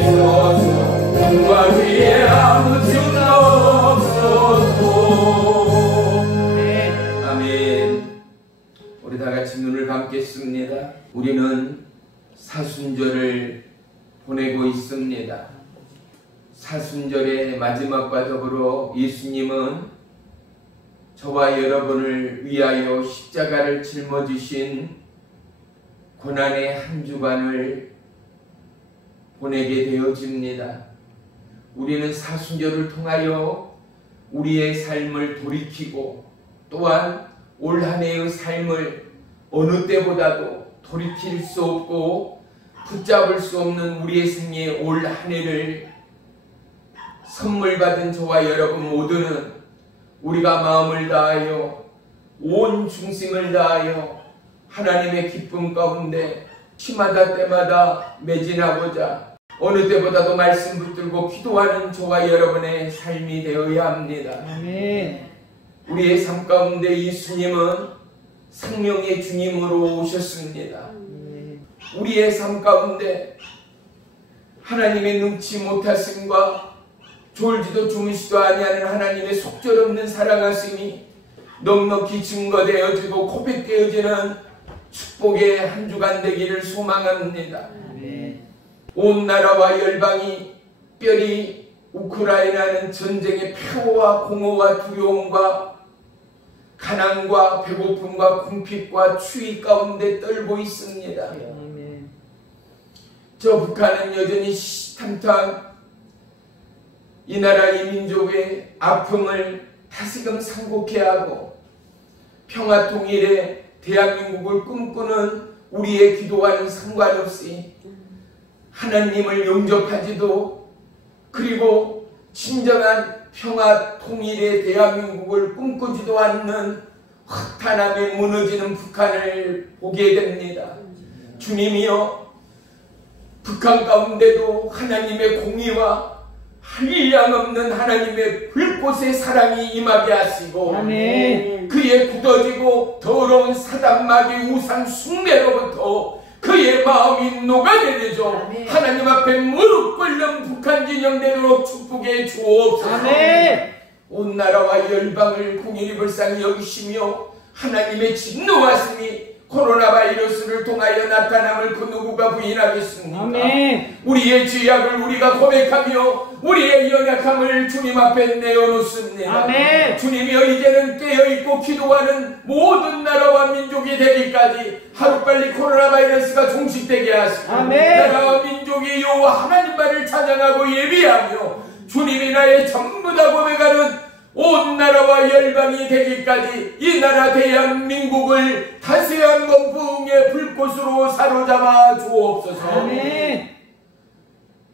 주옵소서. 눈과 귀에 아무 증거 없소서. 아멘. 우리 다 같이 눈을 감겠습니다. 우리는 사순절을 보내고 있습니다. 사순절의 마지막과 더불어 예수님은 저와 여러분을 위하여 십자가를 짊어지신 고난의 한 주간을 보내게 되어집니다. 우리는 사순절을 통하여 우리의 삶을 돌이키고 또한 올 한 해의 삶을 어느 때보다도 돌이킬 수 없고 붙잡을 수 없는 우리의 생애의 올 한 해를 선물 받은 저와 여러분 모두는 우리가 마음을 다하여 온 중심을 다하여 하나님의 기쁨 가운데 시마다 때마다 매진하고자 어느 때보다도 말씀 붙들고 기도하는 저와 여러분의 삶이 되어야 합니다. 아멘. 우리의 삶 가운데 예수님은 생명의 주님으로 오셨습니다. 우리의 삶 가운데 하나님의 능치 못하심과 졸지도 주무시도 아니하는 하나님의 속절없는 사랑하심이 넉넉히 증거되어지고 고백되어지는 축복의 한 주간 되기를 소망합니다. 온 나라와 열방이 특별히 우크라이나는 전쟁의 폐허와 공허와 두려움과 가난과 배고픔과 궁핍과 추위 가운데 떨고 있습니다. 저 북한은 여전히 시탐탐 이 나라 이 민족의 아픔을 다시금 상고케 하고 평화 통일의 대한민국을 꿈꾸는 우리의 기도와는 상관없이 하나님을 영접하지도 그리고 진정한 평화 통일의 대한민국을 꿈꾸지도 않는 허탄함에 무너지는 북한을 보게 됩니다. 주님이여, 북한 가운데도 하나님의 공의와 한량 없는 하나님의 불꽃의 사랑이 임하게 하시고 아멘. 그의 굳어지고 더러운 사단마귀 우상 숭배로부터 그의 마음이 녹아내리죠. 아멘. 하나님 앞에 무릎 꿇는 북한 진영되도록 축복해 주옵소서. 아멘. 온 나라와 열방을 공일이 불쌍히 여기시며 하나님의 진노하심이 코로나 바이러스를 통하여 나타남을 그 누구가 부인하겠습니까? 아멘. 우리의 죄악을 우리가 고백하며 우리의 연약함을 주님 앞에 내어놓습니다. 아멘. 주님이여, 이제는 깨어있고 기도하는 모든 나라와 민족이 되기까지 하루빨리 코로나 바이러스가 종식되게 하시고 아멘. 나라와 민족이 여호와 하나님만을 찬양하고 예비하며 주님이 나의 전부 다 고백하는 온 나라와 열방이 되기까지 이 나라 대한민국을 다시 한번 부흥의 불꽃으로 사로잡아 주옵소서. 아멘.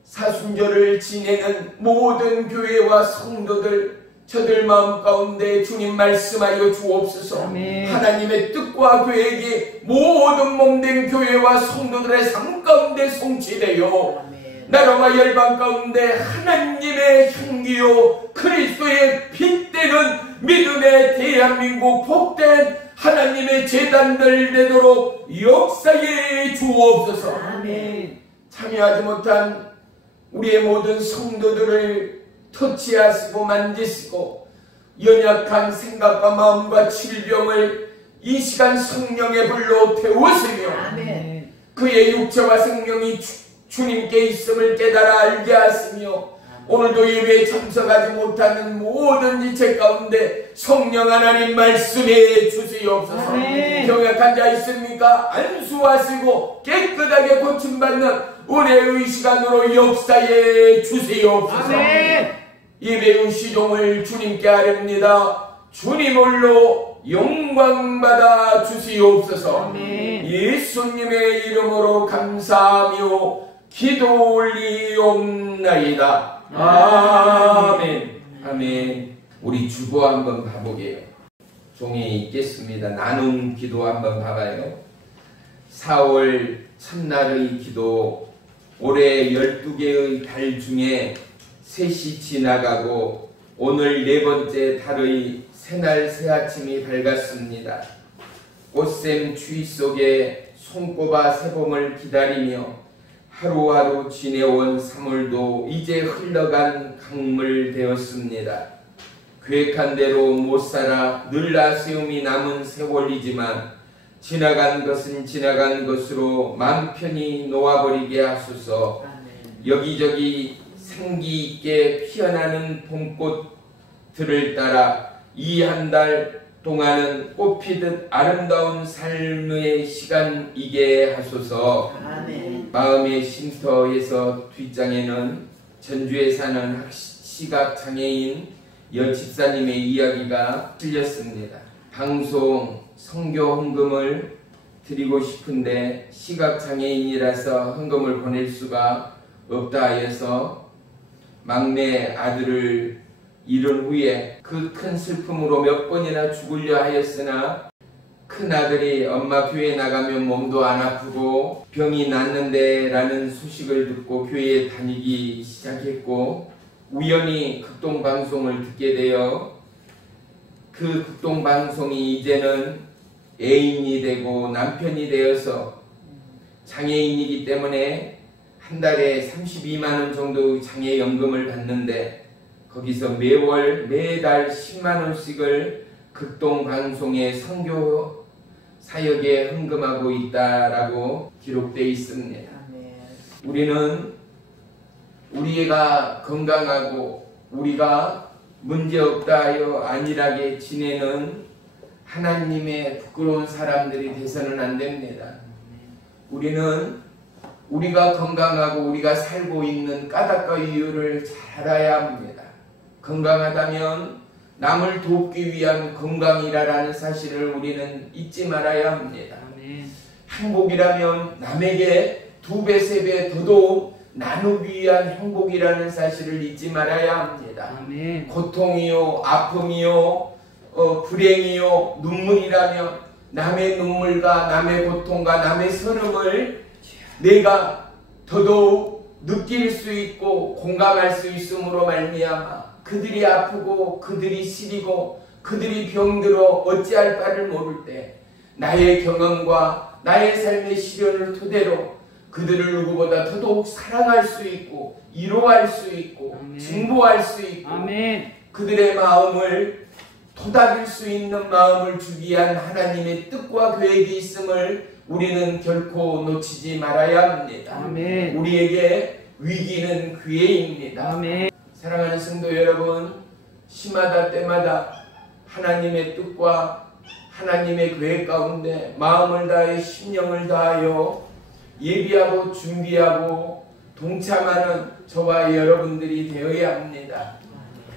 사순절을 지내는 모든 교회와 성도들, 저들 마음 가운데 주님 말씀하여 주옵소서. 아멘. 하나님의 뜻과 계획이 모든 몸된 교회와 성도들의 삶 가운데 성취되어 나라와 열방 가운데 하나님의 향기요 그리스도의 빛되는 믿음의 대한민국 복된 하나님의 제단들 되도록 역사해 주옵소서. 아멘. 참여하지 못한 우리의 모든 성도들을 터치하시고 만지시고 연약한 생각과 마음과 질병을 이 시간 성령의 불로 태우시며 아멘. 그의 육체와 생명이 주님께 있음을 깨달아 알게 하시며 오늘도 예배에 참석하지 못하는 모든 지체 가운데 성령 하나님 말씀해 주시옵소서. 아멘. 병약한 자 있습니까? 안수하시고 깨끗하게 고침받는 은혜의 시간으로 역사해 주시옵소서. 아멘. 예배의 시종을 주님께 아렵니다. 주님 홀로 영광받아 주시옵소서. 아멘. 예수님의 이름으로 감사하며 기도 올리옵나이다. 아멘. 아멘. 우리 주보 한번 봐보게요. 종이에 있겠습니다. 나눔 기도 한번 봐봐요. 4월 첫날의 기도, 올해 12개의 달 중에 셋이 지나가고 오늘 네 번째 달의 새날 새아침이 밝았습니다. 꽃샘 추위 속에 손꼽아 새봄을 기다리며 하루하루 지내온 사물도 이제 흘러간 강물 되었습니다. 계획한 대로 못 살아 늘 아쉬움이 남은 세월이지만 지나간 것은 지나간 것으로 맘 편히 놓아버리게 하소서. 여기저기 생기 있게 피어나는 봄꽃들을 따라 이 한 달 동안은 꽃피듯 아름다운 삶의 시간이게 하소서. 아멘. 마음의 쉼터에서 뒷장에는 전주에 사는 시각장애인 여집사님의 이야기가 실렸습니다. 방송 선교 헌금을 드리고 싶은데 시각장애인이라서 헌금을 보낼 수가 없다 하여서 막내 아들을 잃은 후에 그 큰 슬픔으로 몇 번이나 죽으려 하였으나 큰아들이 엄마 교회 나가면 몸도 안 아프고 병이 낫는데 라는 소식을 듣고 교회에 다니기 시작했고, 우연히 극동방송을 듣게 되어 그 극동방송이 이제는 애인이 되고 남편이 되어서 장애인이기 때문에 한 달에 32만원 정도 장애연금을 받는데 거기서 매달 10만원씩을 극동방송의 선교 사역에 헌금하고 있다라고 기록되어 있습니다. 우리는 우리가 건강하고 우리가 문제없다 하여 안일하게 지내는 하나님의 부끄러운 사람들이 돼서는 안 됩니다. 우리는 우리가 건강하고 우리가 살고 있는 까닭과 이유를 잘 알아야 합니다. 건강하다면 남을 돕기 위한 건강이라는 사실을 우리는 잊지 말아야 합니다. 행복이라면 남에게 2배, 3배 더더욱 나누기 위한 행복이라는 사실을 잊지 말아야 합니다. 고통이요, 아픔이요, 불행이요, 눈물이라면 남의 눈물과 남의 고통과 남의 서름을 내가 더더욱 느낄 수 있고 공감할 수 있음으로 말미암아 그들이 아프고 그들이 시리고 그들이 병들어 어찌할 바를 모를 때 나의 경험과 나의 삶의 시련을 토대로 그들을 누구보다 더더욱 사랑할 수 있고 위로할 수 있고 증보할 수 있고 그들의 마음을 토닥일 수 있는 마음을 주기 위한 하나님의 뜻과 계획이 있음을 우리는 결코 놓치지 말아야 합니다. 우리에게 위기는 기회입니다. 사랑하는 성도 여러분, 시마다 때마다 하나님의 뜻과 하나님의 계획 가운데 마음을 다해 심령을 다하여 예비하고 준비하고 동참하는 저와 여러분들이 되어야 합니다.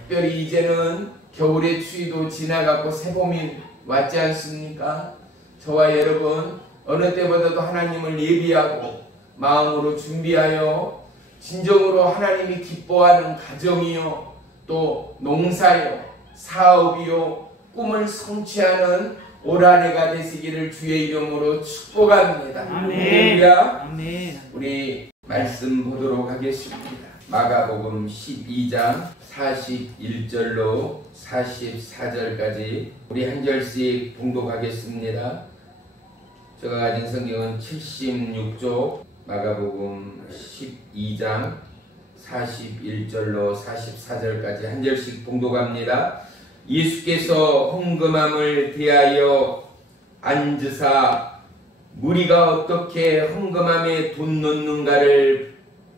특별히 이제는 겨울의 추위도 지나가고 새봄이 왔지 않습니까? 저와 여러분 어느 때보다도 하나님을 예비하고 마음으로 준비하여 진정으로 하나님이 기뻐하는 가정이요 또 농사요 사업이요 꿈을 성취하는 올 한 해가 되시기를 주의 이름으로 축복합니다. 할렐루야. 우리 말씀 보도록 하겠습니다. 마가복음 12장 41절로 44절까지 우리 한 절씩 봉독하겠습니다. 제가 가진 성경은 76쪽 마가복음 12장 41절로 44절까지 한 절씩 봉독합니다. 예수께서 헌금함을 대하여 앉으사 무리가 어떻게 헌금함에 돈 넣는가를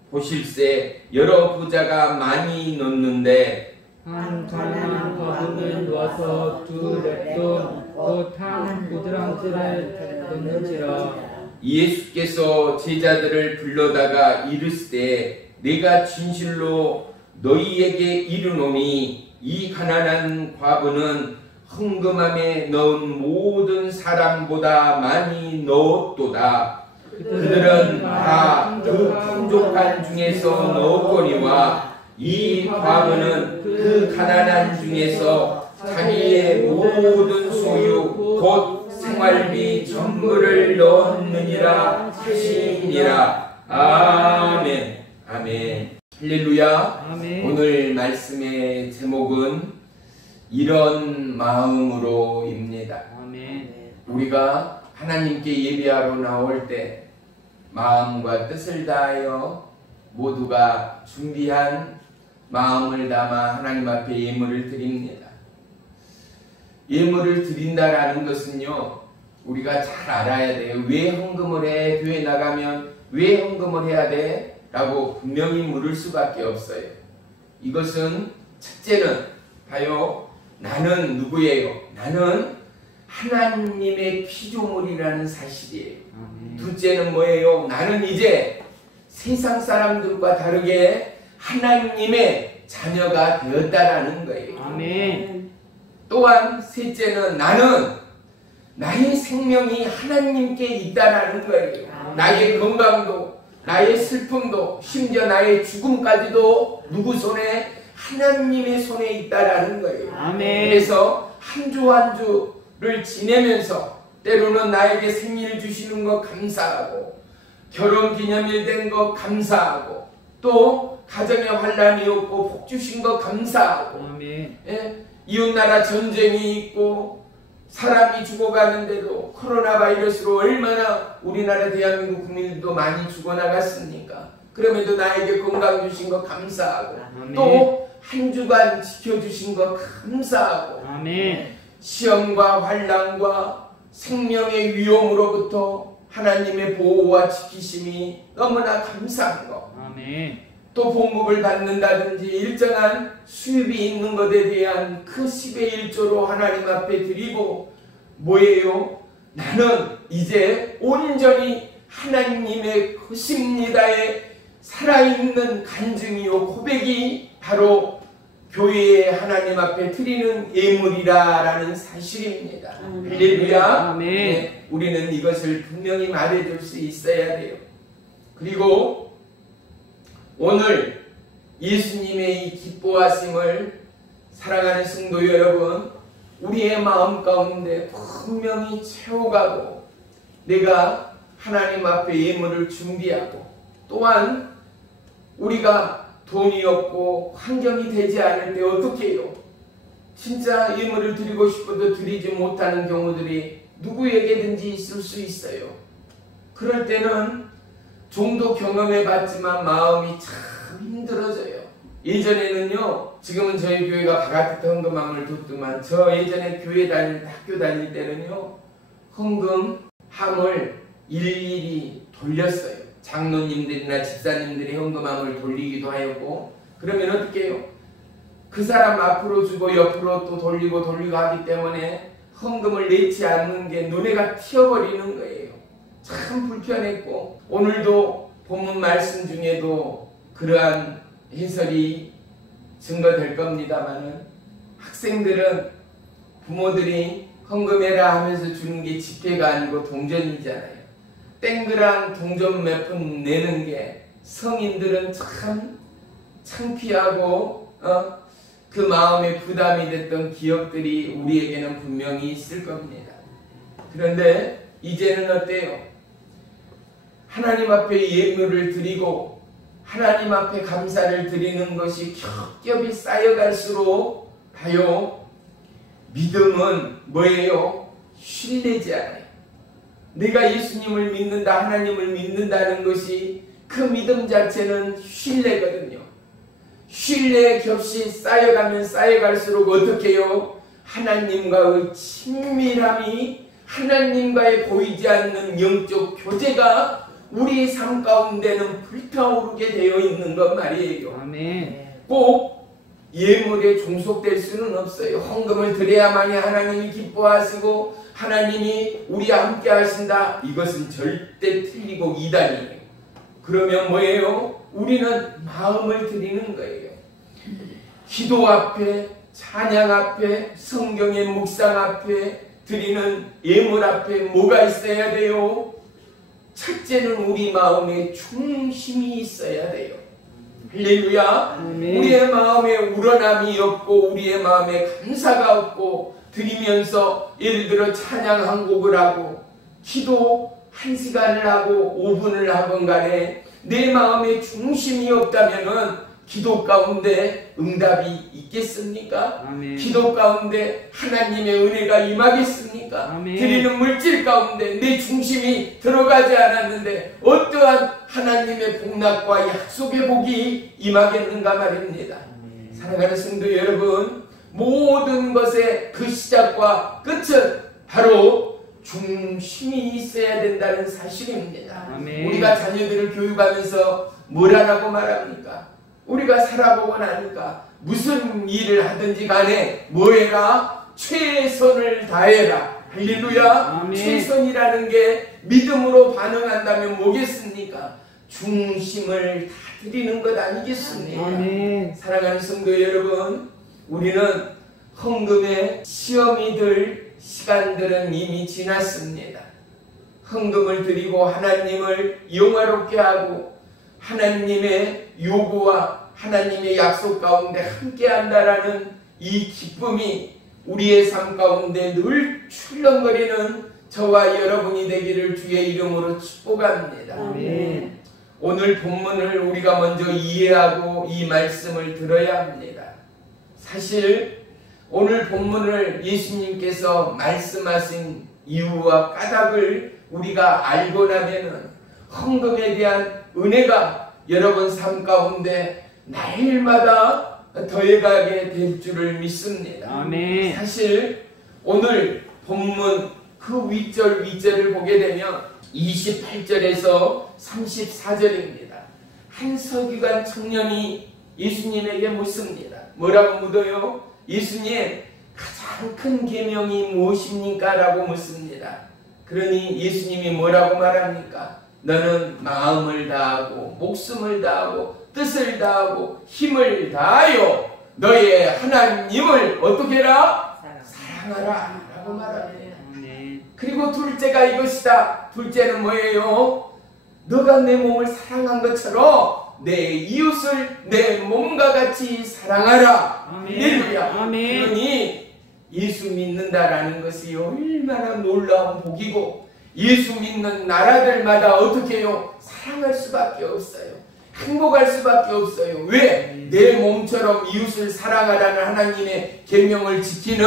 보실세. 여러 부자가 많이 넣는데 한 가난한 거금을 넣어서 2렙돈 곧 한 부드랑지를 넣는지라. 예수께서 제자들을 불러다가 이르시되 내가 진실로 너희에게 이르노니 이 가난한 과부는 헌금함에 넣은 모든 사람보다 많이 넣었도다. 그들은 다 그 풍족한 중에서 넣었거니와 이 과부는 그 가난한 중에서 자기의 모든 소유 곧 생활비 전부를 넣었느니라 하시니라. 아멘. 아멘. 할렐루야. 아멘. 오늘 말씀의 제목은 이런 마음으로입니다. 아멘. 우리가 하나님께 예배하러 나올 때 마음과 뜻을 다하여 모두가 준비한 마음을 담아 하나님 앞에 예물을 드립니다. 예물을 드린다라는 것은요, 우리가 잘 알아야 돼요. 왜 헌금을 해? 교회 나가면 왜 헌금을 해야 돼? 라고 분명히 물을 수밖에 없어요. 이것은 첫째는 봐요. 나는 누구예요? 나는 하나님의 피조물이라는 사실이에요. 둘째는 뭐예요? 나는 이제 세상 사람들과 다르게 하나님의 자녀가 되었다라는 거예요. 아멘. 또한 셋째는 나는 나의 생명이 하나님께 있다라는 거예요. 나의 건강도, 나의 슬픔도, 심지어 나의 죽음까지도 누구 손에? 하나님의 손에 있다라는 거예요. 아멘. 그래서 한 주 한 주를 지내면서 때로는 나에게 생일 주시는 거 감사하고, 결혼기념일 된 거 감사하고, 또 가정에 환난이 없고 복 주신 거 감사하고, 아멘. 예? 이웃나라 전쟁이 있고 사람이 죽어가는데도 코로나 바이러스로 얼마나 우리나라 대한민국 국민들도 많이 죽어나갔습니까? 그럼에도 나에게 건강 주신 거 감사하고, 아멘. 또 한 주간 지켜주신 거 감사하고, 아멘. 시험과 환난과 생명의 위험으로부터 하나님의 보호와 지키심이 너무나 감사한 거, 아멘. 또 봉급을 받는다든지 일정한 수입이 있는 것에 대한 그 10의 1조로 하나님 앞에 드리고, 뭐예요? 나는 이제 온전히 하나님의 것입니다의 살아있는 간증이요 고백이 바로 교회에 하나님 앞에 드리는 예물이라는 사실입니다. 할렐루야. 아멘. 네, 우리는 이것을 분명히 말해줄 수 있어야 돼요. 그리고 오늘 예수님의 이 기뻐하심을 사랑하는 성도 여러분, 우리의 마음 가운데 분명히 채워가고, 내가 하나님 앞에 예물을 준비하고, 또한 우리가 돈이 없고 환경이 되지 않을 때 어떻게 해요? 진짜 예물을 드리고 싶어도 드리지 못하는 경우들이 누구에게든지 있을 수 있어요. 그럴 때는 종도 경험해 봤지만 마음이 참 힘들어져요. 예전에는요, 지금은 저희 교회가 바가트 헌금함을 뒀더만, 저 예전에 교회 다닐, 학교 다닐 때는요, 헌금함을 일일이 돌렸어요. 장로님들이나 집사님들이 헌금함을 돌리기도 하였고, 그러면 어떻게 해요? 그 사람 앞으로 주고 옆으로 또 돌리고 하기 때문에 헌금을 내지 않는 게 눈에가 튀어버리는 거예요. 참 불편했고, 오늘도 본문 말씀 중에도 그러한 해설이 증거될 겁니다만은, 학생들은 부모들이 헌금해라 하면서 주는 게 지폐가 아니고 동전이잖아요. 땡그랑 동전 몇 푼 내는 게 성인들은 참 창피하고 그 마음에 부담이 됐던 기억들이 우리에게는 분명히 있을 겁니다. 그런데 이제는 어때요? 하나님 앞에 예물을 드리고 하나님 앞에 감사를 드리는 것이 겹겹이 쌓여갈수록 봐요, 믿음은 뭐예요? 신뢰지 않아요. 내가 예수님을 믿는다, 하나님을 믿는다는 것이 그 믿음 자체는 신뢰거든요. 신뢰 겹이 쌓여가면 쌓여갈수록 어떻게 해요? 하나님과의 친밀함이, 하나님과의 보이지 않는 영적 교제가 우리 삶 가운데는 불타오르게 되어 있는 것 말이에요. 아멘. 꼭 예물에 종속될 수는 없어요. 헌금을 드려야만이 하나님이 기뻐하시고 하나님이 우리와 함께 하신다. 이것은 절대 틀리고 이단이에요. 그러면 뭐예요? 우리는 마음을 드리는 거예요. 기도 앞에, 찬양 앞에, 성경의 묵상 앞에, 드리는 예물 앞에 뭐가 있어야 돼요? 첫째는 우리 마음에 중심이 있어야 돼요. 할렐루야. 아멘. 우리의 마음에 우러남이 없고 우리의 마음에 감사가 없고, 드리면서 예를 들어 찬양 한 곡을 하고 기도 1시간을 하고 5분을 하건 간에 내 마음에 중심이 없다면은 기도 가운데 응답이 있겠습니까? 아멘. 기도 가운데 하나님의 은혜가 임하겠습니까? 아멘. 드리는 물질 가운데 내 중심이 들어가지 않았는데 어떠한 하나님의 복락과 약속의 복이 임하겠는가 말입니다. 아멘. 사랑하는 성도 여러분, 모든 것의 그 시작과 끝은 바로 중심이 있어야 된다는 사실입니다. 아멘. 우리가 자녀들을 교육하면서 뭘 하라고 말합니까? 우리가 살아보고 나니까 무슨 일을 하든지 간에 뭐 해라? 최선을 다해라. 할렐루야. 아멘. 최선이라는 게 믿음으로 반응한다면 뭐겠습니까? 중심을 다 드리는 것 아니겠습니까? 아멘. 사랑하는 성도 여러분, 우리는 헌금에 시험이 들 시간들은 이미 지났습니다. 헌금을 드리고 하나님을 영화롭게 하고 하나님의 요구와 하나님의 약속 가운데 함께 한다라는 이 기쁨이 우리의 삶 가운데 늘 출렁거리는 저와 여러분이 되기를 주의 이름으로 축복합니다. 아멘. 오늘 본문을 우리가 먼저 이해하고 이 말씀을 들어야 합니다. 사실 오늘 본문을 예수님께서 말씀하신 이유와 까닭을 우리가 알고 나면은 헌금에 대한 은혜가 여러분 삶 가운데 날마다 더해가게 될 줄을 믿습니다. 아멘. 사실 오늘 본문 그 윗절을 보게 되면 28절에서 34절입니다. 한 서기관 청년이 예수님에게 묻습니다. 뭐라고 묻어요? 예수님, 가장 큰 계명이 무엇입니까? 라고 묻습니다. 그러니 예수님이 뭐라고 말합니까? 너는 마음을 다하고 목숨을 다하고 뜻을 다하고 힘을 다하여 너의 하나님을 어떻게 해라? 사랑하라 라고 말합니다. 그리고 둘째가 이것이다. 둘째는 뭐예요? 너가 내 몸을 사랑한 것처럼 내 이웃을 내 몸과 같이 사랑하라. 할렐루야. 아멘. 그러니 예수 믿는다라는 것이 얼마나 놀라운 복이고 예수 믿는 나라들마다 어떻게 해요? 사랑할 수밖에 없어요. 행복할 수밖에 없어요. 왜? 내 몸처럼 이웃을 사랑하라는 하나님의 계명을 지키는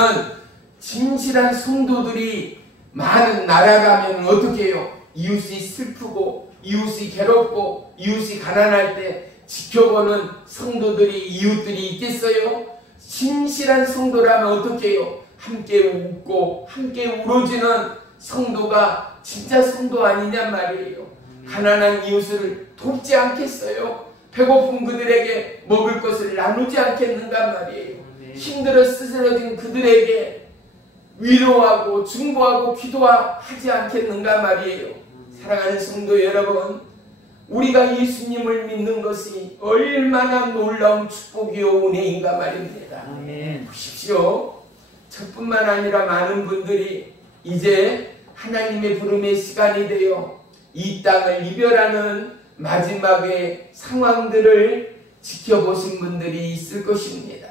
진실한 성도들이 많은 나라라면 어떻게 해요? 이웃이 슬프고 이웃이 괴롭고 이웃이 가난할 때 지켜보는 성도들이 이웃들이 있겠어요? 진실한 성도라면 어떻게 해요? 함께 웃고 함께 울어주는 성도가 진짜 성도 아니냔 말이에요. 가난한 이웃을 돕지 않겠어요? 배고픈 그들에게 먹을 것을 나누지 않겠는가 말이에요. 힘들어 쓰러진 그들에게 위로하고 중보하고 기도하지 않겠는가 말이에요. 사랑하는 성도 여러분, 우리가 예수님을 믿는 것이 얼마나 놀라운 축복이요 은혜인가 말입니다. 아멘. 보십시오. 저뿐만 아니라 많은 분들이 이제 하나님의 부름의 시간이 되어 이 땅을 이별하는 마지막의 상황들을 지켜보신 분들이 있을 것입니다.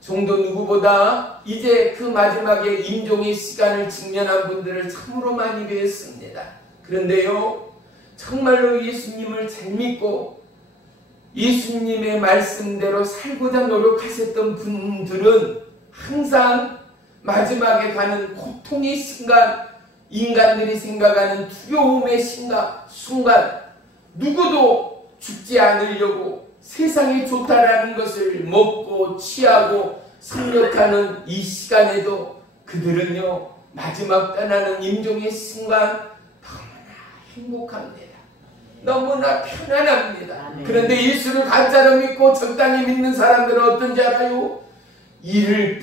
종도 누구보다 이제 그 마지막에 임종의 시간을 직면한 분들을 참으로 많이 뵈었습니다. 그런데요, 정말로 예수님을 잘 믿고 예수님의 말씀대로 살고자 노력하셨던 분들은 항상 마지막에 가는 고통의 순간, 인간들이 생각하는 두려움의 순간 누구도 죽지 않으려고 세상이 좋다라는 것을 먹고 취하고 생각하는 이 시간에도 그들은요, 마지막 떠나는 임종의 순간 너무나 행복합니다. 너무나 편안합니다. 그런데 예수를 가짜로 믿고 적당히 믿는 사람들은 어떤지 알아요? 이를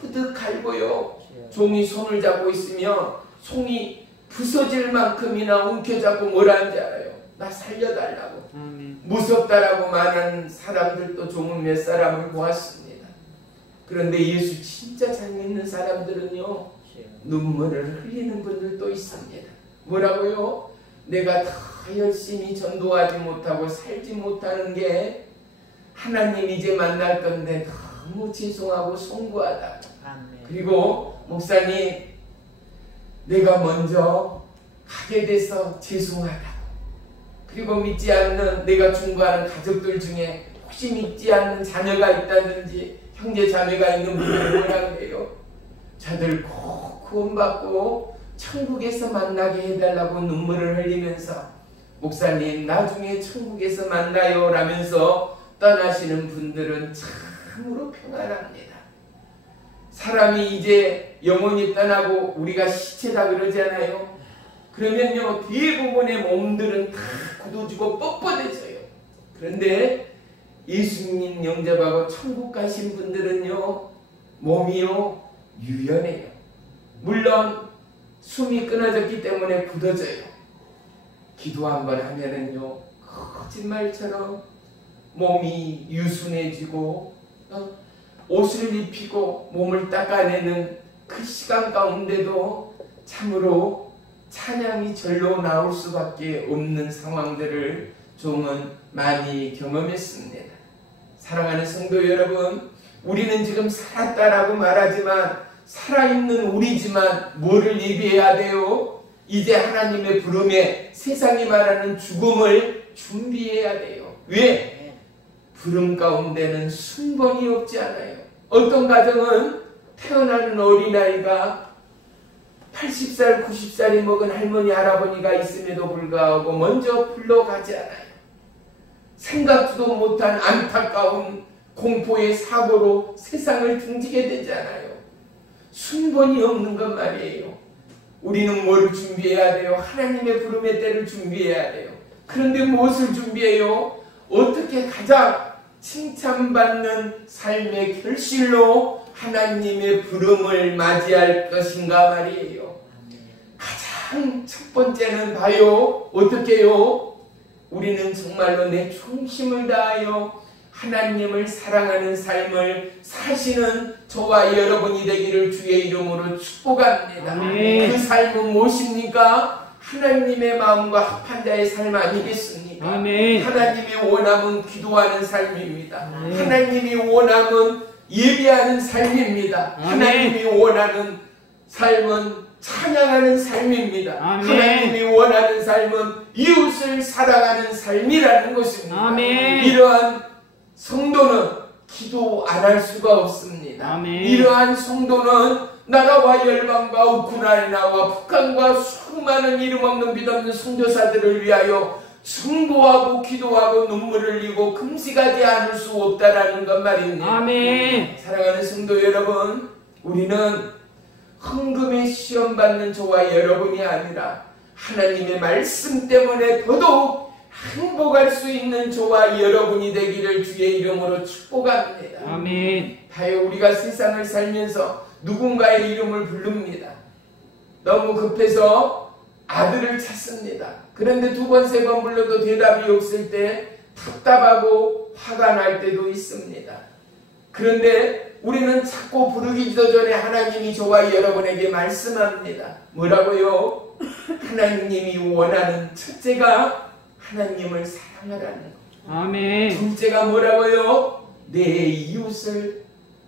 푸득 갈고요, 종이 손을 잡고 있으면 손이 부서질 만큼이나 움켜잡고 뭐라 하는지 알아요? 나 살려달라고. 무섭다라고 말하는 사람들도 종은 몇 사람을 보았습니다. 그런데 예수 진짜 잘 믿는 사람들은요, 눈물을 흘리는 분들도 있습니다. 뭐라고요? 내가 더 열심히 전도하지 못하고 살지 못하는 게 하나님 이제 만날 건데 너무 죄송하고 송구하다. 그리고 목사님, 내가 먼저 가게 돼서 죄송하다고. 그리고 믿지 않는 내가 중보하는 가족들 중에 혹시 믿지 않는 자녀가 있다든지 형제 자매가 있는 분들은 뭐라 그래요? 저들 꼭 구원받고 천국에서 만나게 해달라고 눈물을 흘리면서 목사님 나중에 천국에서 만나요 라면서 떠나시는 분들은 참으로 평안합니다. 사람이 이제 영혼이 떠나고 우리가 시체다 그러잖아요. 그러면요 대부분의 몸들은 다 굳어지고 뻣뻣해져요. 그런데 예수님 영접하고 천국 가신 분들은요 몸이요 유연해요. 물론 숨이 끊어졌기 때문에 굳어져요. 기도 한번 하면은요 거짓말처럼 몸이 유순해지고 옷을 입히고 몸을 닦아내는 그 시간 가운데도 참으로 찬양이 절로 나올 수밖에 없는 상황들을 종은 많이 경험했습니다. 사랑하는 성도 여러분, 우리는 지금 살았다라고 말하지만 살아있는 우리지만 뭐를 예비해야 돼요? 이제 하나님의 부름에 세상이 말하는 죽음을 준비해야 돼요. 왜? 부름 가운데는 순번이 없지 않아요. 어떤 가정은 태어나는 어린아이가 80살, 90살이 먹은 할머니, 할아버지가 있음에도 불구하고 먼저 불러가지 않아요. 생각지도 못한 안타까운 공포의 사고로 세상을 등지게 되잖아요. 순번이 없는 것 말이에요. 우리는 뭘 준비해야 돼요? 하나님의 부름의 때를 준비해야 돼요. 그런데 무엇을 준비해요? 어떻게 가장 칭찬받는 삶의 결실로 하나님의 부름을 맞이할 것인가 말이에요. 가장 첫 번째는 봐요. 어떻게 해요? 우리는 정말로 내 중심을 다하여 하나님을 사랑하는 삶을 사시는 저와 여러분이 되기를 주의 이름으로 축복합니다. 아멘. 그 삶은 무엇입니까? 하나님의 마음과 합한 자의 삶 아니겠습니까? 아멘. 하나님이 원함은 기도하는 삶입니다. 아멘. 하나님이 원함은 예배하는 삶입니다. 아멘. 하나님이 원하는 삶은 찬양하는 삶입니다. 아멘. 하나님이 원하는 삶은 이웃을 사랑하는 삶이라는 것입니다. 아멘. 이러한 성도는 기도 안 할 수가 없습니다. 아멘. 이러한 성도는 나라와 열방과 우크라이나와 북한과 수많은 이름 없는 믿없는 선교사들을 위하여 충고하고 기도하고 눈물을 흘리고 금식하지 않을 수 없다라는 것 말입니다. 아멘. 사랑하는 성도 여러분, 우리는 헌금에 시험받는 저와 여러분이 아니라 하나님의 말씀 때문에 더더욱 행복할 수 있는 저와 여러분이 되기를 주의 이름으로 축복합니다. 아멘. 봐요, 우리가 세상을 살면서 누군가의 이름을 부릅니다. 너무 급해서 아들을 찾습니다. 그런데 두 번, 세 번 불러도 대답이 없을 때 답답하고 화가 날 때도 있습니다. 그런데 우리는 자꾸 부르기도 전에 하나님이 저와 여러분에게 말씀합니다. 뭐라고요? 하나님이 원하는 첫째가 하나님을 사랑하라는 것. 아멘. 둘째가 뭐라고요? 내 이웃을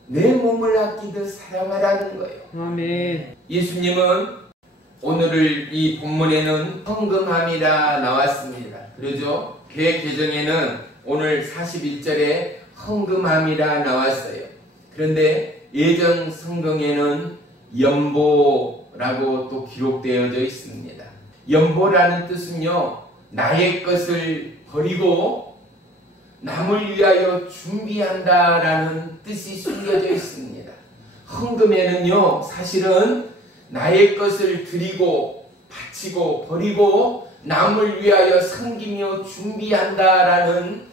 내 몸을 아끼듯 사랑하라는 거예요. 아멘. 예수님은 오늘 이 본문에는 헌금함이라 나왔습니다. 그러죠? 계획 개정에는 오늘 41절에 헌금함이라 나왔어요. 그런데 예전 성경에는 연보라고 또 기록되어져 있습니다. 연보라는 뜻은요, 나의 것을 버리고 남을 위하여 준비한다라는 뜻이 숨겨져 있습니다. 헌금에는요, 사실은 나의 것을 드리고 바치고 버리고 남을 위하여 섬기며 준비한다라는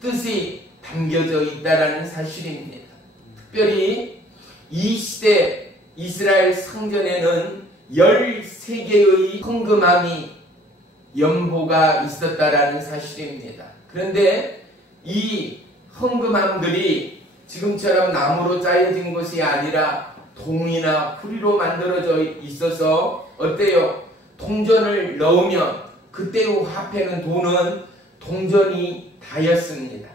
뜻이 담겨져 있다라는 사실입니다. 특별히 이 시대 이스라엘 성전에는 13개의 헌금함이 연보가 있었다라는 사실입니다. 그런데 이 헌금함들이 지금처럼 나무로 짜여진 것이 아니라 동이나 구리로 만들어져 있어서 어때요? 동전을 넣으면 그때 후 화폐는 돈은 동전이 다였습니다.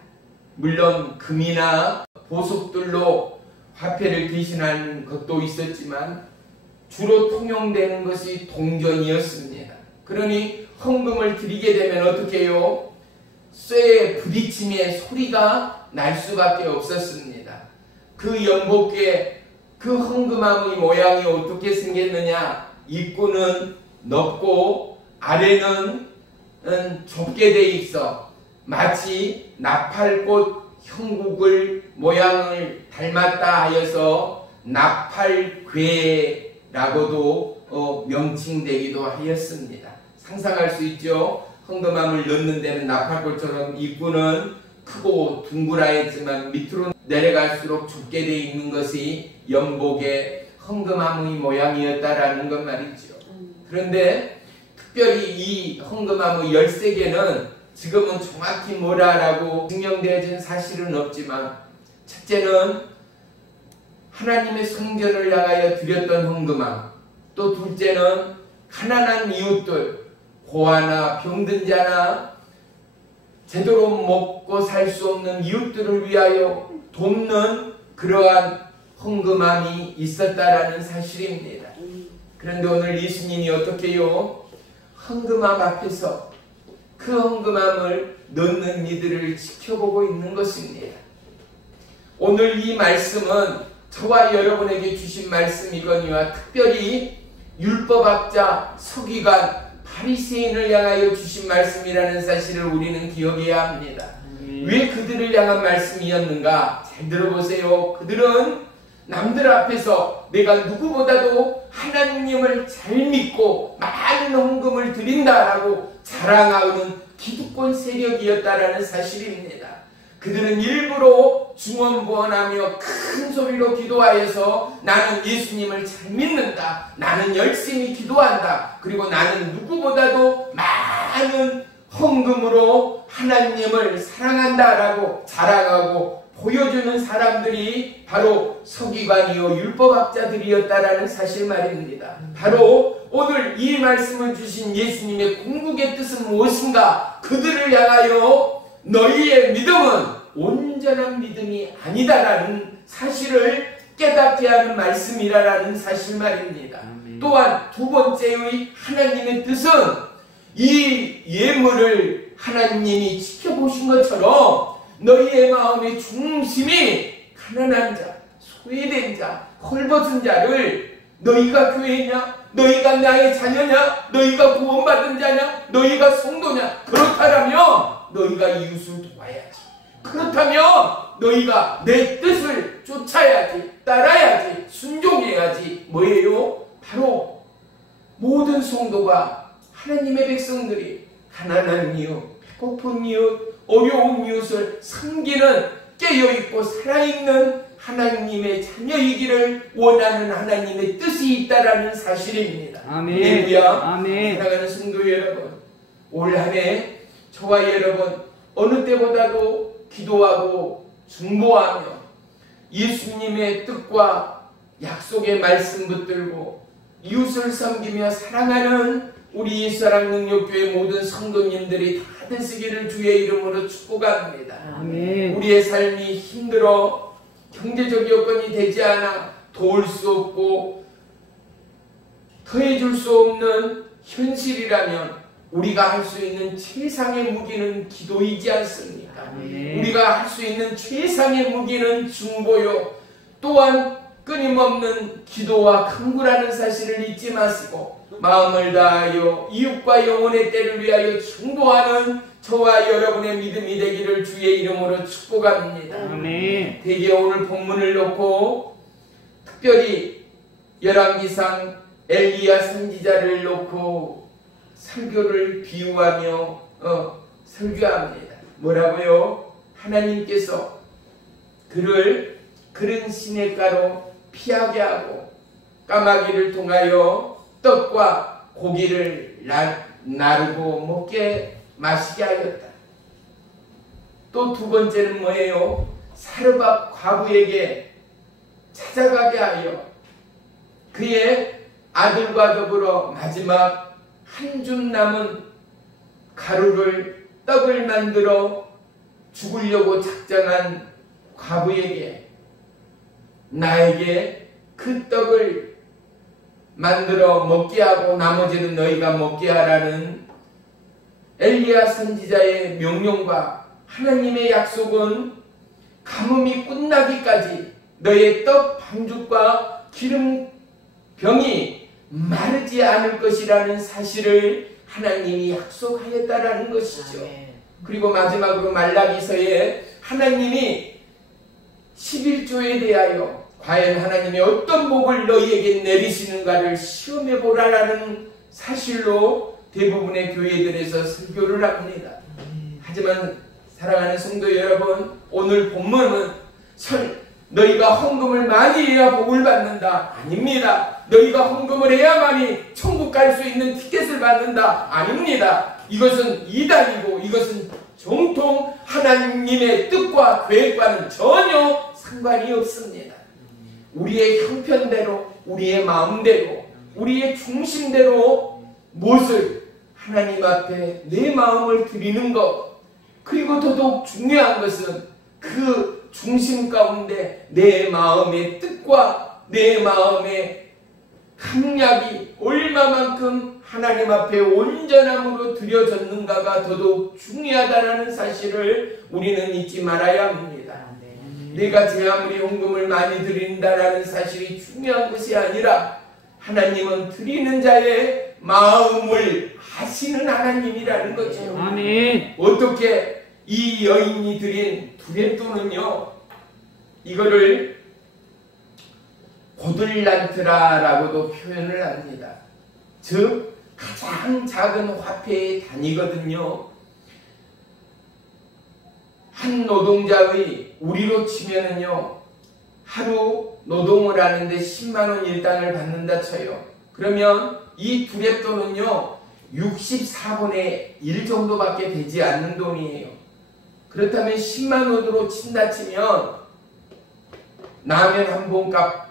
물론 금이나 보석들로 화폐를 대신한 것도 있었지만 주로 통용되는 것이 동전이었습니다. 그러니 헌금을 드리게 되면 어떻게 해요? 쇠의 부딪힘의 소리가 날 수밖에 없었습니다. 그 연복궤, 그 헌금함의 모양이 어떻게 생겼느냐? 입구는 넓고 아래는 좁게 돼 있어 마치 나팔꽃 형국을 모양을 닮았다 하여서 나팔궤라고도 명칭되기도 하였습니다. 상상할 수 있죠? 헌금함을 넣는 데는 나팔꽃처럼 입구는 크고 둥그라했지만 밑으로 내려갈수록 좁게 되어 있는 것이 연복의 헌금함의 모양이었다라는 것 말이죠. 그런데 특별히 이 헌금함의 13개는 지금은 정확히 뭐라라고 증명되어진 사실은 없지만, 첫째는 하나님의 성전을 향하여 드렸던 헌금함, 또 둘째는 가난한 이웃들, 고아나 병든 자나 제대로 먹고 살 수 없는 이웃들을 위하여 돕는 그러한 헌금함이 있었다라는 사실입니다. 그런데 오늘 예수님이 어떻게요? 헌금함 앞에서 그 헌금함을 넣는 이들을 지켜보고 있는 것입니다. 오늘 이 말씀은 저와 여러분에게 주신 말씀이거니와 특별히 율법학자, 서기관, 바리새인을 향하여 주신 말씀이라는 사실을 우리는 기억해야 합니다. 왜 그들을 향한 말씀이었는가? 잘 들어보세요. 그들은 남들 앞에서 내가 누구보다도 하나님을 잘 믿고 많은 헌금을 드린다라고 자랑하는 기득권 세력이었다라는 사실입니다. 그들은 일부러 중언부언하며 큰 소리로 기도하여서 나는 예수님을 잘 믿는다, 나는 열심히 기도한다, 그리고 나는 누구보다도 많은 헌금으로 하나님을 사랑한다라고 자랑하고 보여주는 사람들이 바로 서기관이요 율법학자들이었다라는 사실 말입니다. 바로 오늘 이 말씀을 주신 예수님의 궁극의 뜻은 무엇인가? 그들을 향하여 너희의 믿음은 온전한 믿음이 아니다라는 사실을 깨닫게 하는 말씀이라는 사실 말입니다. 또한 두 번째의 하나님의 뜻은 이 예물을 하나님이 지켜보신 것처럼 너희의 마음의 중심이 가난한 자, 소외된 자, 헐벗은 자를 너희가 교회냐? 너희가 나의 자녀냐? 너희가 구원받은 자냐? 너희가 성도냐? 그렇다면 너희가 이웃을 도와야지. 그렇다면 너희가 내 뜻을 쫓아야지, 따라야지, 순종해야지. 뭐예요? 바로 모든 성도가 하나님의 백성들이 가난한 이웃, 배고픈 이웃, 어려운 이웃을 섬기는 깨어있고 살아있는 하나님의 자녀이기를 원하는 하나님의 뜻이 있다라는 사실입니다. 아멘. 할렐루야. 아멘. 사랑하는 성도 여러분, 올 한 해 저와 여러분 어느 때보다도 기도하고 중보하며 예수님의 뜻과 약속의 말씀 붙들고 이웃을 섬기며 사랑하는 우리 예수사랑 능력교회 모든 성도님들이 다 되시기를 주의 이름으로 축복합니다. 아멘. 우리의 삶이 힘들어 경제적 여건이 되지 않아 도울 수 없고 더해줄 수 없는 현실이라면 우리가 할 수 있는 최상의 무기는 기도이지 않습니까? 아멘. 우리가 할 수 있는 최상의 무기는 중보요. 또한 끊임없는 기도와 간구라는 사실을 잊지 마시고 마음을 다하여 이웃과 영혼의 때를 위하여 중보하는 저와 여러분의 믿음이 되기를 주의 이름으로 축복합니다. 아멘. 대개 오늘 본문을 놓고 특별히 열왕기상 엘리야 선지자를 놓고 설교를 비유하며 설교합니다. 뭐라고요? 하나님께서 그를 그른 시냇가로 피하게 하고 까마귀를 통하여 떡과 고기를 나르고 먹게 마시게 하였다. 또 두 번째는 뭐예요? 사르밧 과부에게 찾아가게 하여 그의 아들과 더불어 마지막 한 줌 남은 가루를 떡을 만들어 죽으려고 작정한 과부에게 나에게 그 떡을 만들어 먹게 하고 나머지는 너희가 먹게 하라는 엘리야 선지자의 명령과 하나님의 약속은 가뭄이 끝나기까지 너의 떡 반죽과 기름 병이 마르지 않을 것이라는 사실을 하나님이 약속하였다라는 것이죠. 그리고 마지막으로 말라기서에 하나님이 11조에 대하여 과연 하나님이 어떤 복을 너희에게 내리시는가를 시험해 보라라는 사실로 대부분의 교회들에서 설교를 합니다. 하지만 사랑하는 성도 여러분, 오늘 본문은 너희가 헌금을 많이 해야 복을 받는다. 아닙니다. 너희가 헌금을 해야만이 천국 갈 수 있는 티켓을 받는다. 아닙니다. 이것은 이단이고 이것은 정통 하나님의 뜻과 계획과는 전혀 상관이 없습니다. 우리의 형편대로, 우리의 마음대로, 우리의 중심대로 무엇을 하나님 앞에 내 마음을 드리는 것, 그리고 더더욱 중요한 것은 그 중심 가운데 내 마음의 뜻과 내 마음의 감략이 얼마만큼 하나님 앞에 온전함으로 드려졌는가가 더더욱 중요하다는 사실을 우리는 잊지 말아야 합니다. 내가 제 아무리 헌금을 많이 드린다라는 사실이 중요한 것이 아니라 하나님은 드리는 자의 마음을 아시는 하나님이라는 거죠. 아멘. 어떻게 이 여인이 드린 두레돈은요, 이거를 고들란트라라고도 표현을 합니다. 즉 가장 작은 화폐의 단위거든요. 한 노동자의 우리로 치면은요, 하루 노동을 하는데 10만원 일당을 받는다 쳐요. 그러면 이 두레돈은요 64분의 1 정도밖에 되지 않는 돈이에요. 그렇다면 10만원으로 친다 치면 라면 한 봉값,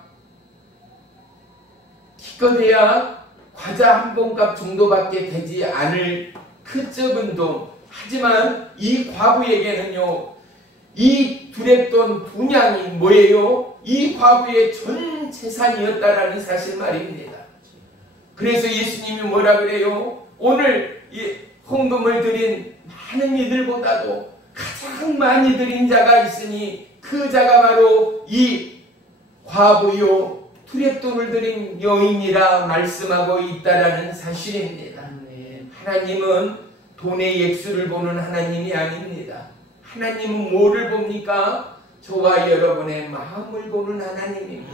기껏해야 과자 한 봉값 정도밖에 되지 않을 그 적은 돈. 하지만 이 과부에게는요, 이 두레돈 분양이 뭐예요? 이 과부의 전 재산이었다라는 사실 말입니다. 그래서 예수님이 뭐라 그래요? 오늘 이 헌금을 드린 많은 이들보다도 가장 많이 드린 자가 있으니 그 자가 바로 이 과부요 두레돈을 드린 여인이라 말씀하고 있다라는 사실입니다. 하나님은 돈의 액수를 보는 하나님이 아닙니다. 하나님은 뭐를 봅니까? 저와 여러분의 마음을 보는 하나님입니다.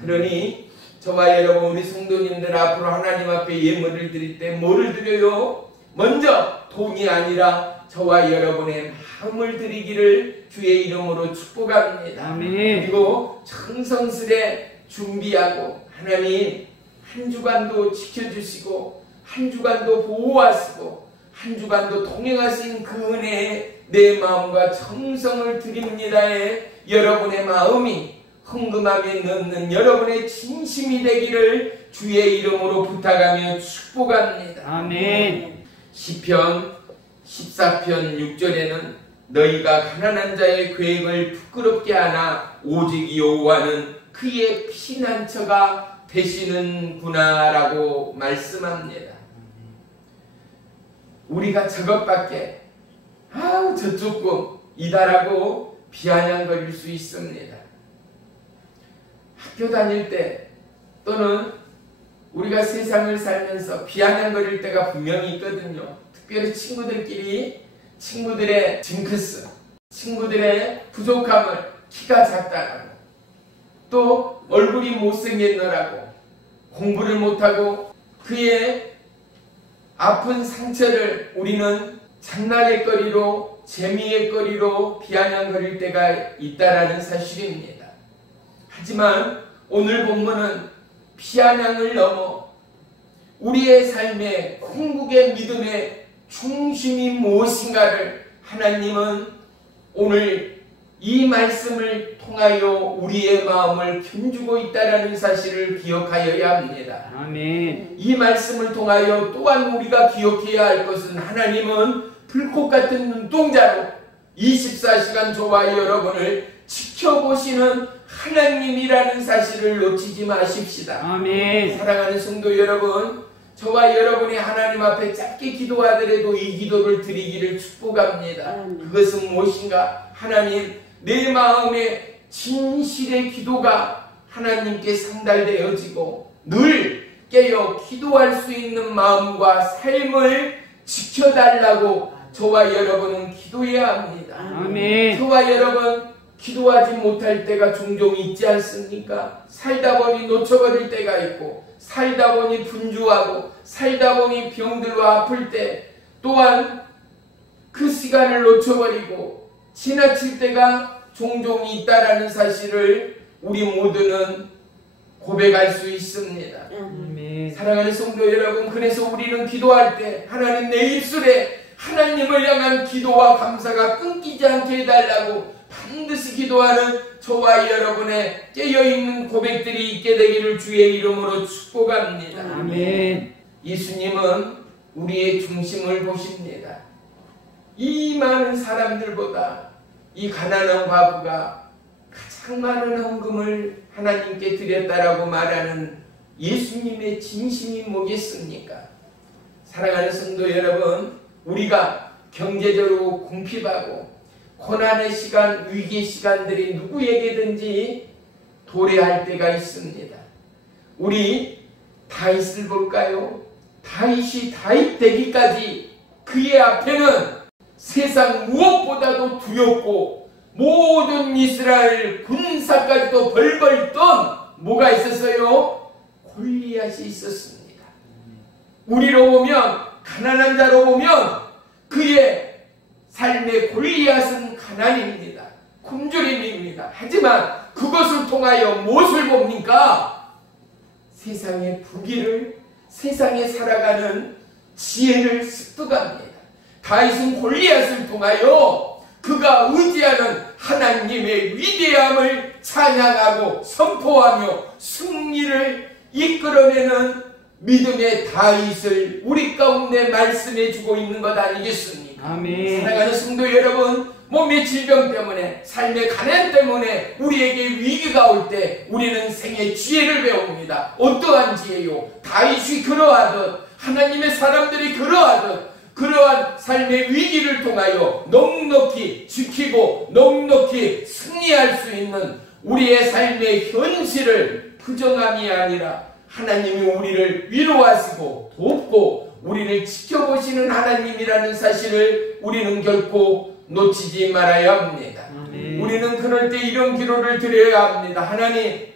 그러니 저와 여러분, 우리 성도님들 앞으로 하나님 앞에 예물을 드릴 때 뭐를 드려요? 먼저 돈이 아니라 저와 여러분의 마음을 드리기를 주의 이름으로 축복합니다. 아멘. 그리고 정성스레 준비하고, 하나님 한 주간도 지켜주시고 한 주간도 보호하시고 한 주간도 동행하신 그 은혜에 내 마음과 정성을 드립니다에 여러분의 마음이 헌금함에 넣는 여러분의 진심이 되기를 주의 이름으로 부탁하며 축복합니다. 아멘. 시편 14편 6절에는 너희가 가난한 자의 계획을 부끄럽게 하나 오직 여호와는 그의 피난처가 되시는구나 라고 말씀합니다. 우리가 저것밖에 저쪽 꿈 이다라고 비아냥거릴 수 있습니다. 학교 다닐 때 또는 우리가 세상을 살면서 비아냥거릴 때가 분명히 있거든요. 특별히 친구들끼리 친구들의 징크스, 친구들의 부족함을, 키가 작다라고, 또 얼굴이 못생겼노라고, 공부를 못하고 그의 아픈 상처를 우리는 장난의 거리로, 재미의 거리로 비아냥거릴 때가 있다라는 사실입니다. 하지만 오늘 본문은 비아냥을 넘어 우리의 삶의 궁극의 믿음의 중심이 무엇인가를 하나님은 오늘 이 말씀을 통하여 우리의 마음을 견주고 있다는 사실을 기억하여야 합니다. 아멘. 이 말씀을 통하여 또한 우리가 기억해야 할 것은 하나님은 불꽃 같은 눈동자로 24시간 저와 여러분을 지켜보시는 하나님이라는 사실을 놓치지 마십시다. 아멘. 사랑하는 성도 여러분, 저와 여러분이 하나님 앞에 짧게 기도하더라도 이 기도를 드리기를 축복합니다. 그것은 무엇인가? 하나님, 내 마음의 진실의 기도가 하나님께 상달되어지고 늘 깨어 기도할 수 있는 마음과 삶을 지켜달라고 저와 여러분은 기도해야 합니다. 아멘. 저와 여러분 기도하지 못할 때가 종종 있지 않습니까? 살다 보니 놓쳐버릴 때가 있고, 살다 보니 분주하고, 살다 보니 병들어 아플 때, 또한 그 시간을 놓쳐버리고 지나칠 때가 종종 있다라는 사실을 우리 모두는 고백할 수 있습니다. 아멘. 사랑하는 성도 여러분, 그래서 우리는 기도할 때 하나님 내 입술에 하나님을 향한 기도와 감사가 끊기지 않게 해달라고 반드시 기도하는 저와 여러분의 깨어있는 고백들이 있게 되기를 주의 이름으로 축복합니다. 아멘. 예수님은 우리의 중심을 보십니다. 이 많은 사람들보다 이 가난한 과부가 가장 많은 헌금을 하나님께 드렸다라고 말하는 예수님의 진심이 뭐겠습니까? 사랑하는 성도 여러분, 우리가 경제적으로 궁핍하고 고난의 시간, 위기의 시간들이 누구에게든지 도래할 때가 있습니다. 우리 다윗을 볼까요? 다윗이 다윗 되기까지 그의 앞에는 세상 무엇보다도 두렵고 모든 이스라엘 군사까지도 벌벌 떤 뭐가 있었어요? 골리앗이 있었습니다. 우리로 보면, 가난한 자로 보면 그의 삶의 골리앗은 가난입니다. 굶주림입니다. 하지만 그것을 통하여 무엇을 봅니까? 세상의 부귀를, 세상에 살아가는 지혜를 습득합니다. 다윗은 골리앗을 통하여 그가 의지하는 하나님의 위대함을 찬양하고 선포하며 승리를 이끌어내는 믿음의 다윗을 우리 가운데 말씀해 주고 있는 것 아니겠습니까? 아멘. 사랑하는 성도 여러분, 몸의 질병 때문에, 삶의 가난 때문에 우리에게 위기가 올 때 우리는 생의 지혜를 배웁니다. 어떠한 지혜요? 다윗이 그러하듯, 하나님의 사람들이 그러하듯, 그러한 삶의 위기를 통하여 넉넉히 지키고 넉넉히 승리할 수 있는 우리의 삶의 현실을 부정함이 아니라 하나님이 우리를 위로하시고 돕고 우리를 지켜보시는 하나님이라는 사실을 우리는 결코 놓치지 말아야 합니다. 우리는 그럴 때 이런 기도를 드려야 합니다. 하나님,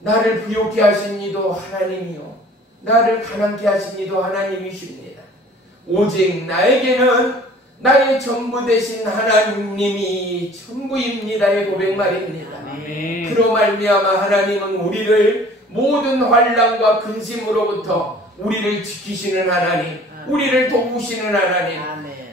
나를 부욕해 하신 이도 하나님이요, 나를 가난케 하신 이도 하나님이십니다. 오직 나에게는 나의 전부 되신 하나님이 전부입니다의 고백 말입니다. 아멘. 그로 말미암아 하나님은 우리를 모든 환난과 근심으로부터 우리를 지키시는 하나님, 우리를 도우시는 하나님,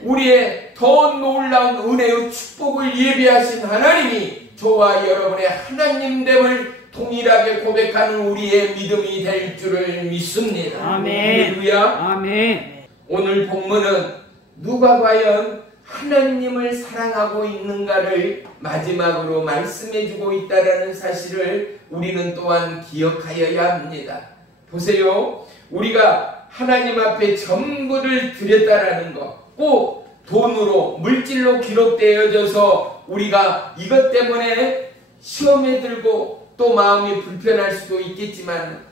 우리의 더 놀라운 은혜의 축복을 예비하신 하나님이 저와 여러분의 하나님됨을 동일하게 고백하는 우리의 믿음이 될 줄을 믿습니다. 아멘. 할렐루야. 아멘. 오늘 본문은 누가 과연 하나님을 사랑하고 있는가를 마지막으로 말씀해주고 있다는 사실을 우리는 또한 기억하여야 합니다. 보세요. 우리가 하나님 앞에 전부를 드렸다라는 것, 꼭 돈으로, 물질로 기록되어져서 우리가 이것 때문에 시험에 들고 또 마음이 불편할 수도 있겠지만,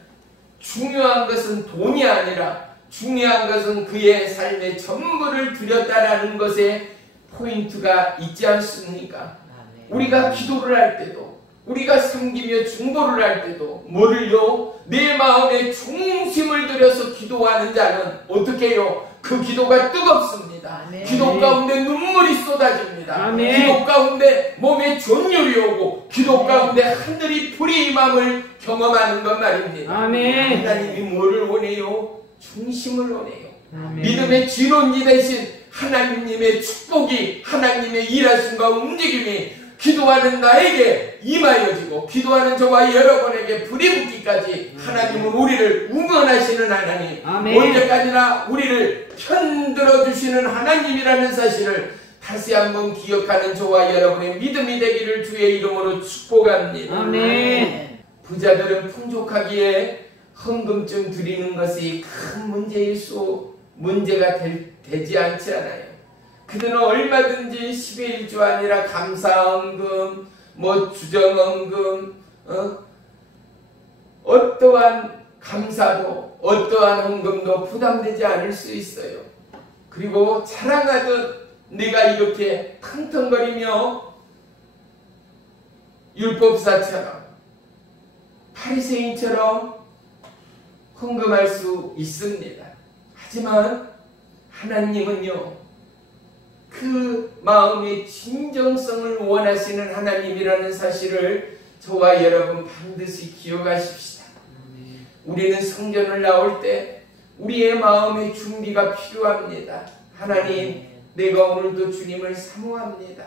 중요한 것은 돈이 아니라 중요한 것은 그의 삶의 전부를 드렸다라는 것에 포인트가 있지 않습니까? 우리가 기도를 할 때도, 우리가 섬기며 중보를 할 때도 뭐를요? 내 마음에 중심을 들여서 기도하는 자는 어떻게 해요? 그 기도가 뜨겁습니다. 아멘. 기도 가운데 눈물이 쏟아집니다. 아멘. 기도 가운데 몸에 전율이 오고 기도 가운데 하늘이 불이 임함을 경험하는 것 말입니다. 아멘. 하나님이 뭐를 원해요? 중심을 원해요. 아멘. 믿음의 진원지 되신 하나님의 축복이, 하나님의 일하심과 움직임이 기도하는 나에게 임하여지고 기도하는 저와 여러분에게 불이 붙기까지 하나님은 우리를 응원하시는 하나님, 아멘. 언제까지나 우리를 편들어 주시는 하나님이라는 사실을 다시 한번 기억하는 저와 여러분의 믿음이 되기를 주의 이름으로 축복합니다. 아멘. 부자들은 풍족하기에 헌금좀 드리는 것이 큰 문제가 되지 않지 않아요. 그들은 얼마든지 10의 1조 아니라 감사헌금, 주정헌금, 어떠한 감사도 어떠한 헌금도 부담되지 않을 수 있어요. 그리고 자랑하듯 내가 이렇게 텅텅거리며 율법사처럼 바리새인처럼 헌금할 수 있습니다. 하지만 하나님은요, 그 마음의 진정성을 원하시는 하나님이라는 사실을 저와 여러분 반드시 기억하십시다. 우리는 성전을 나올 때 우리의 마음의 준비가 필요합니다. 하나님, 내가 오늘도 주님을 사모합니다.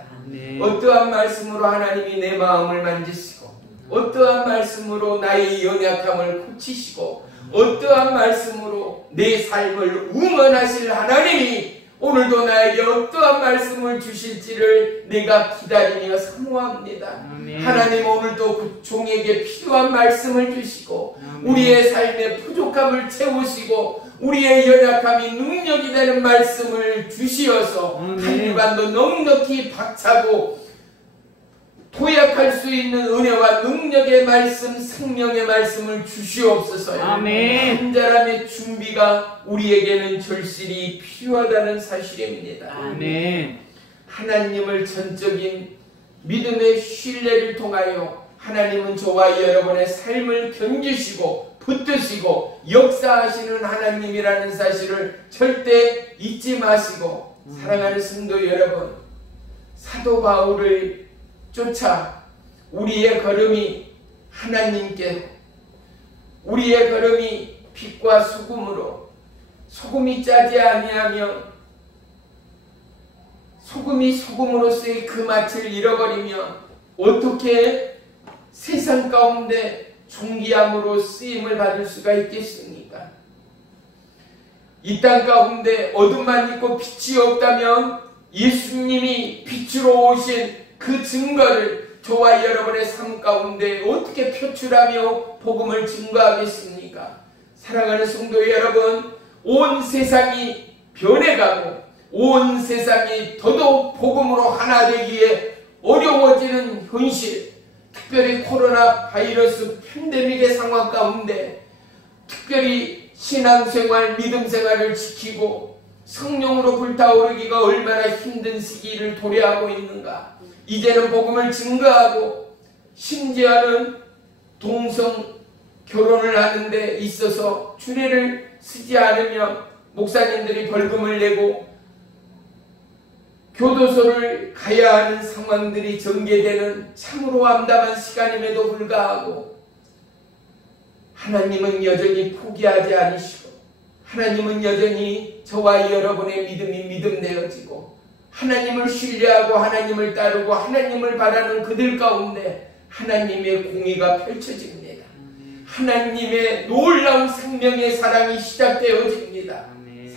어떠한 말씀으로 하나님이 내 마음을 만지시고, 어떠한 말씀으로 나의 연약함을 고치시고, 어떠한 말씀으로 내 삶을 응원하실 하나님이 오늘도 나에게 어떠한 말씀을 주실지를 내가 기다리며 사모합니다. 하나님, 오늘도 그 종에게 필요한 말씀을 주시고 우리의 삶의 부족함을 채우시고 우리의 연약함이 능력이 되는 말씀을 주시어서 한 주간도 넉넉히 박차고 도약할 수 있는 은혜와 능력의 말씀, 생명의 말씀을 주시옵소서요. 한 사람의 준비가 우리에게는 절실히 필요하다는 사실입니다. 하나님을 전적인 믿음의 신뢰를 통하여 하나님은 저와 여러분의 삶을 견주시고 붙드시고 역사하시는 하나님이라는 사실을 절대 잊지 마시고, 사랑하는 성도 여러분, 사도 바울을 쫓아 우리의 걸음이 하나님께, 우리의 걸음이 빛과 소금으로, 소금이 짜지 아니하면 소금이 소금으로서의 그 맛을 잃어버리면 어떻게 세상 가운데 존귀함으로 쓰임을 받을 수가 있겠습니까? 이 땅 가운데 어둠만 있고 빛이 없다면 예수님이 빛으로 오신 그 증거를 저와 여러분의 삶 가운데 어떻게 표출하며 복음을 증거하겠습니까? 사랑하는 성도 여러분, 온 세상이 변해가고 온 세상이 더더욱 복음으로 하나 되기에 어려워지는 현실, 특별히 코로나 바이러스 팬데믹의 상황 가운데 특별히 신앙생활, 믿음생활을 지키고 성령으로 불타오르기가 얼마나 힘든 시기를 도래하고 있는가. 이제는 복음을 증거하고 심지어는 동성 결혼을 하는 데 있어서 주례를 쓰지 않으면 목사님들이 벌금을 내고 교도소를 가야 하는 상황들이 전개되는 참으로 암담한 시간임에도 불구하고 하나님은 여전히 포기하지 않으시고, 하나님은 여전히 저와 여러분의 믿음이 믿음되어지고, 하나님을 신뢰하고 하나님을 따르고 하나님을 바라는 그들 가운데 하나님의 공의가 펼쳐집니다. 하나님의 놀라운 생명의 사랑이 시작되어집니다.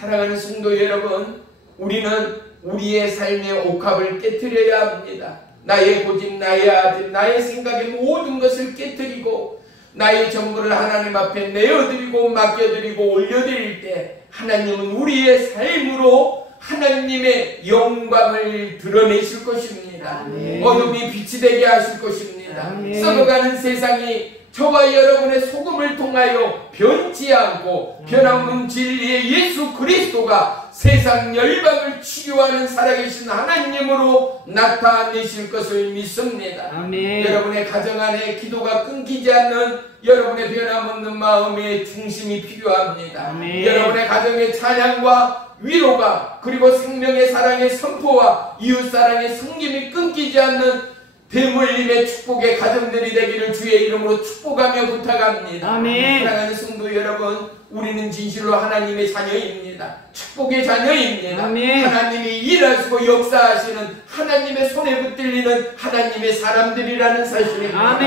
사랑하는 성도 여러분, 우리는 우리의 삶의 옥합을 깨트려야 합니다. 나의 고집, 나의 아들, 나의 생각의 모든 것을 깨트리고 나의 전부를 하나님 앞에 내어드리고 맡겨드리고 올려드릴 때 하나님은 우리의 삶으로 하나님의 영광을 드러내실 것입니다. 어둠이 빛이 되게 하실 것입니다. 썩어가는 세상이 저와 여러분의 소금을 통하여 변치 않고 변함없는 진리의 예수 그리스도가 세상 열방을 치유하는 살아계신 하나님으로 나타내실 것을 믿습니다. 여러분의 가정 안에 기도가 끊기지 않는 여러분의 변함없는 마음의 중심이 필요합니다. 여러분의 가정의 찬양과 위로가, 그리고 생명의 사랑의 선포와 이웃사랑의 섬김이 끊기지 않는 대물림의 축복의 가정들이 되기를 주의 이름으로 축복하며 부탁합니다. 사랑하는 성도 여러분, 우리는 진실로 하나님의 자녀입니다. 축복의 자녀입니다. 하나님이 일하시고 역사하시는 하나님의 손에 붙들리는 하나님의 사람들이라는 사실입니다.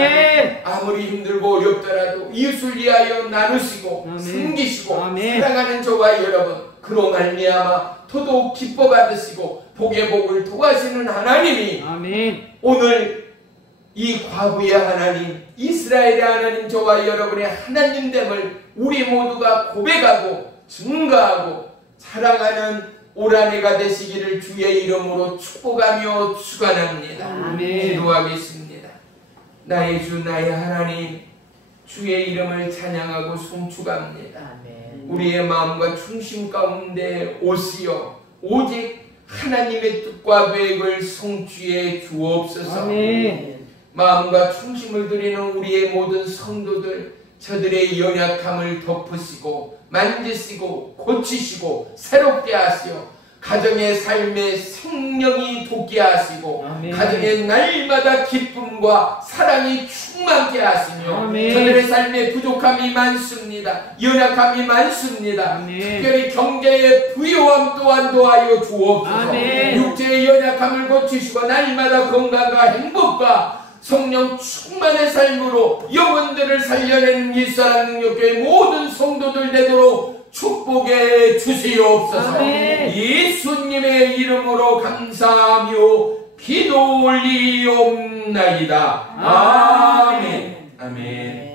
아무리 힘들고 어렵더라도 이웃을 위하여 나누시고 섬기시고 사랑하는 저와 여러분, 그로 말미암아 더더욱 기뻐 받으시고 복의 복을 도와주시는 하나님이 오늘 이 과부의 하나님, 이스라엘의 하나님, 저와 여러분의 하나님됨을 우리 모두가 고백하고 증거하고 자랑하는 올 한해가 되시기를 주의 이름으로 축복하며 축원합니다. 아멘. 기도하겠습니다. 나의 주 나의 하나님, 주의 이름을 찬양하고 송축합니다. 아멘. 우리의 마음과 중심 가운데 오시어 오직 하나님의 뜻과 계획을 성취해 주옵소서. 아멘. 마음과 중심을 드리는 우리의 모든 성도들, 저들의 연약함을 덮으시고 만지시고 고치시고 새롭게 하시어 가정의 삶에 생명이 돋게 하시고 아멘. 가정의 날마다 기쁨과 사랑이 충만케 하시며 아멘. 저들의 삶에 부족함이 많습니다. 연약함이 많습니다. 아멘. 특별히 경제의 부요함 또한 도하여 주옵소서. 아멘. 육체의 연약함을 고치시고 날마다 건강과 행복과 성령 충만의 삶으로 영혼들을 살려내는 일사랑 능력교회 모든 성도들 되도록 축복해 주시옵소서. 아멘. 예수님의 이름으로 감사하며 기도 올리옵나이다. 아멘. 아멘.